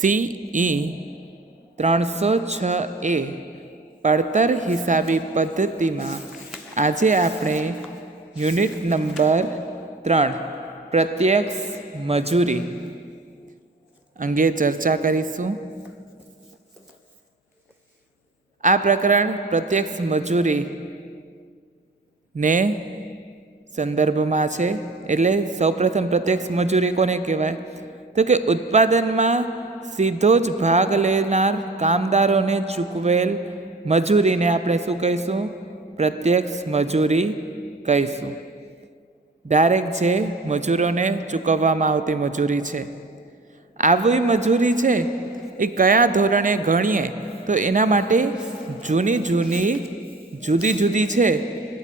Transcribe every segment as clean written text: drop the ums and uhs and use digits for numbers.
CE 306A પડતર હિસાબી પદ્ધતિમાં આજે આપણે યુનિટ નંબર 3 પ્રત્યક્ષ મજૂરી અંગે ચર્ચા કરીશું. આ પ્રકરણ પ્રત્યક્ષ મજૂરી ને સંદર્ભમાં છે. એટલે સૌપ્રથમ પ્રત્યક્ષ મજૂરી કોને કહેવાય? તો કે ઉત્પાદનમાં સીધો જ ભાગ લેનાર કામદારોને ચૂકવેલ મજૂરીને આપણે શું કહીશું? પ્રત્યક્ષ મજૂરી કહીશું. ડાયરેક્ટ જે મજૂરોને ચૂકવવામાં આવતી મજૂરી છે. આવી મજૂરી છે એ કયા ધોરણે ગણીએ તો એના માટે જુદી જુદી છે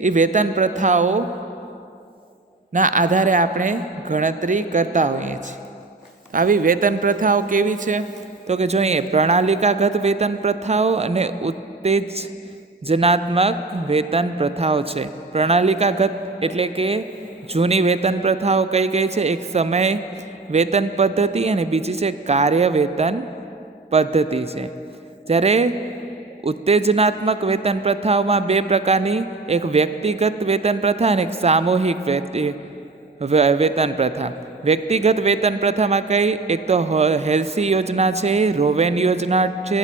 એ વેતન પ્રથાઓના આધારે આપણે ગણતરી કરતા હોઈએ છીએ. આવી વેતન પ્રથાઓ કેવી છે? તો કે જોઈએ પ્રણાલિકાગત વેતન પ્રથાઓ અને ઉત્તેજનાત્મક વેતન પ્રથાઓ છે. પ્રણાલિકાગત એટલે કે જૂની વેતન પ્રથાઓ કઈ કઈ છે? એક સમય વેતન પદ્ધતિ અને બીજી છે કાર્ય વેતન પદ્ધતિ છે. જ્યારે ઉત્તેજનાત્મક વેતન પ્રથાઓમાં બે પ્રકારની, એક વ્યક્તિગત વેતન પ્રથા અને એક સામૂહિક વેતન પ્રથા. વ્યક્તિગત વેતન પ્રથામાં કઈ? એક તો હેલ્સી યોજના છે, રોવેન યોજના છે,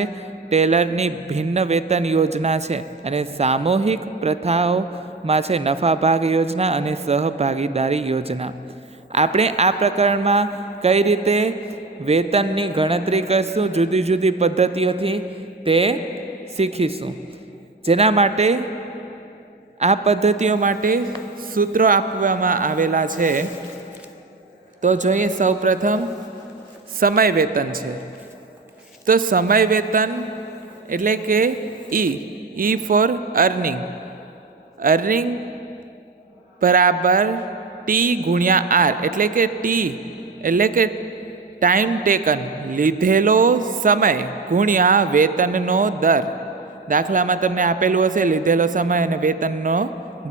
ટેલરની ભિન્ન વેતન યોજના છે. અને સામૂહિક પ્રથાઓમાં છે નફા ભાગ યોજના અને સહભાગીદારી યોજના. આપણે આ પ્રકરણમાં કઈ રીતે વેતનની ગણતરી કરશું જુદી જુદી પદ્ધતિઓથી તે શીખીશું. જેના માટે આ પદ્ધતિઓ માટે સૂત્રો આપવામાં આવેલા છે. તો જોઈએ સૌપ્રથમ સમય વેતન છે. તો સમય વેતન એટલે કે ઈ ફોર અર્નિંગ. અર્નિંગ બરાબર ટી ગુણ્યા આર, એટલે કે ટી એટલે કે ટાઈમ ટેકન, લીધેલો સમય ગુણ્યા વેતનનો દર. દાખલામાં તમને આપેલું હશે લીધેલો સમય અને વેતનનો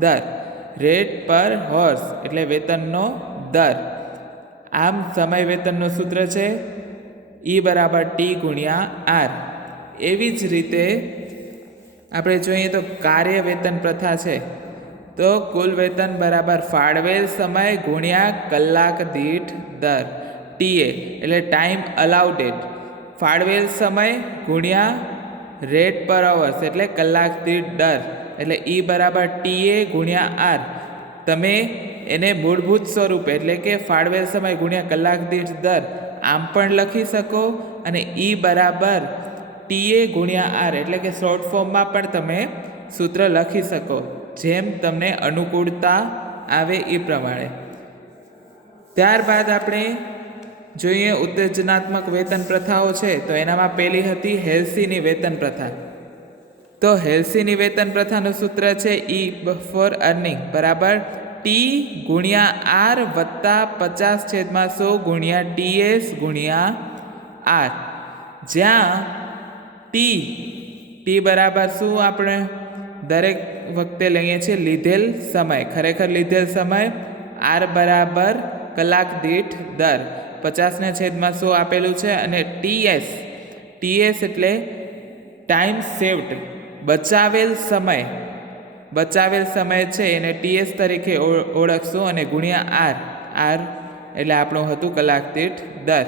દર. રેટ પર હોર્સ એટલે વેતનનો દર. આમ સમય વેતનનું સૂત્ર છે ઈ બરાબર ટી ગુણ્યા આર. એવી જ રીતે આપણે જોઈએ તો કાર્ય વેતન પ્રથા છે. તો કુલ વેતન બરાબર ફાળવેલ સમય ગુણ્યા કલાક દીઠ દર. ટીએ એટલે ટાઈમ અલાઉડેડ. ફાળવેલ સમય ગુણ્યા રેટ પર અવર્સ એટલે કલાક દીઠ દર. એટલે ઈ બરાબર ટીએ ગુણ્યા આર. તમે એને મૂળભૂત સ્વરૂપે એટલે કે ફાળવેલ સમય ગુણ્યા કલાક દીઠ દર આમ પણ લખી શકો અને ઈ બરાબર ટીએ ગુણ્યા આર એટલે કે શોર્ટ ફોર્મમાં પણ તમે સૂત્ર લખી શકો, જેમ તમને અનુકૂળતા આવે એ પ્રમાણે. ત્યારબાદ આપણે જોઈએ ઉત્તેજનાત્મક વેતન પ્રથાઓ છે. તો એનામાં પહેલી હતી હેલ્સીની વેતન પ્રથા. તો હેલ્સીની વેતન પ્રથાનું સૂત્ર છે ઈ ફોર અર્નિંગ બરાબર ટી ગુણ્યા આર વત્તા 50/100 ગુણ્યા ટીએસ ગુણ્યા આર. જ્યાં ટી બરાબર શું આપણે દરેક વખતે લઈએ છીએ? લીધેલ સમય, ખરેખર લીધેલ સમય. આર બરાબર કલાક દીઠ દર. 50/100 આપેલું છે. અને ટીએસ એટલે ટાઈમ સેવ્ડ, બચાવેલ સમય છે એને ટીએસ તરીકે ઓળખશું અને ગુણ્યા આર એટલે આપણું હતું કલાક દીઠ દર.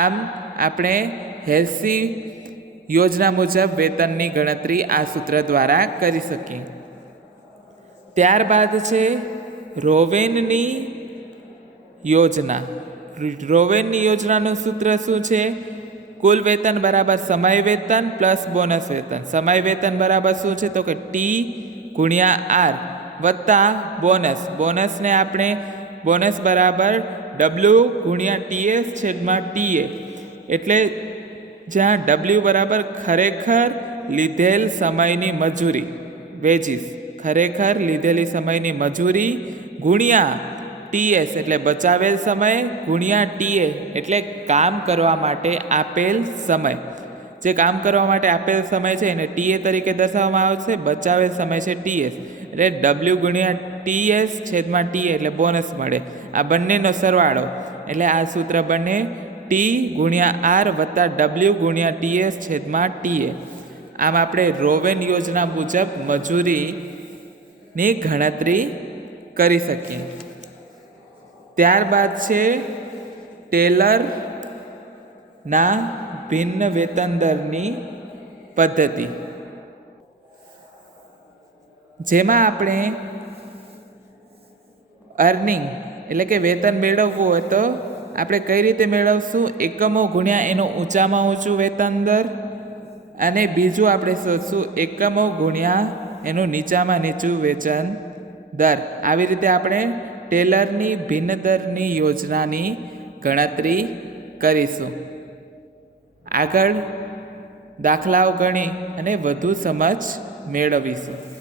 આમ આપણે હેલ્સી યોજના મુજબ વેતનની ગણતરી આ સૂત્ર દ્વારા કરી શકીએ. ત્યારબાદ છે રોવેનની યોજના. રોવેનની યોજનાનું સૂત્ર શું છે? કુલ વેતન બરાબર સમય વેતન પ્લસ બોનસ વેતન. સમય વેતન બરાબર શું છે? તો કે ટી ગુણ્યા આર વત્તા બોનસ. બોનસને આપણે બોનસ બરાબર ડબલ્યુ ગુણ્યા ટીએસ છેદમાં ટીએ. એટલે જ્યાં ડબલ્યુ બરાબર ખરેખર લીધેલ સમયની મજૂરી, વેજીસ, ખરેખર લીધેલી સમયની મજૂરી ગુણ્યા ટીએસ એટલે બચાવેલ સમય ગુણ્યા ટીએ એટલે કામ કરવા માટે આપેલ સમય. જે કામ કરવા માટે આપેલ સમય છે એને ટીએ તરીકે દર્શાવવામાં આવે છે, બચાવેલ સમય છે ટીએસ. એટલે ડબલ્યુ ગુણ્યા ટીએસ છેદમાં ટીએ એટલે બોનસ મળે. આ બંનેનો સરવાળો એટલે આ સૂત્ર બંને ટી ગુણ્યા આર વત્તા ડબલ્યુ ગુણ્યા ટીએસ છેદમાં ટીએ. આમ આપણે રોવેન યોજના મુજબ મજૂરીની ગણતરી કરી શકીએ. ત્યારબાદ છે ટેલરના ભિન્ન વેતન દરની પદ્ધતિ, જેમાં આપણે અર્નિંગ એટલે કે વેતન મેળવવું હોય તો આપણે કઈ રીતે મેળવશું? એકમો ગુણ્યા એનું ઊંચામાં ઊંચું વેતન દર, અને બીજું આપણે શોધશું એકમો ગુણ્યા એનું નીચામાં નીચું વેતન દર. આવી રીતે આપણે ટેલરની ભિન્ન દરની યોજનાની ગણતરી કરીશું. આગળ દાખલાઓ ગણી અને વધુ સમજ મેળવીશું.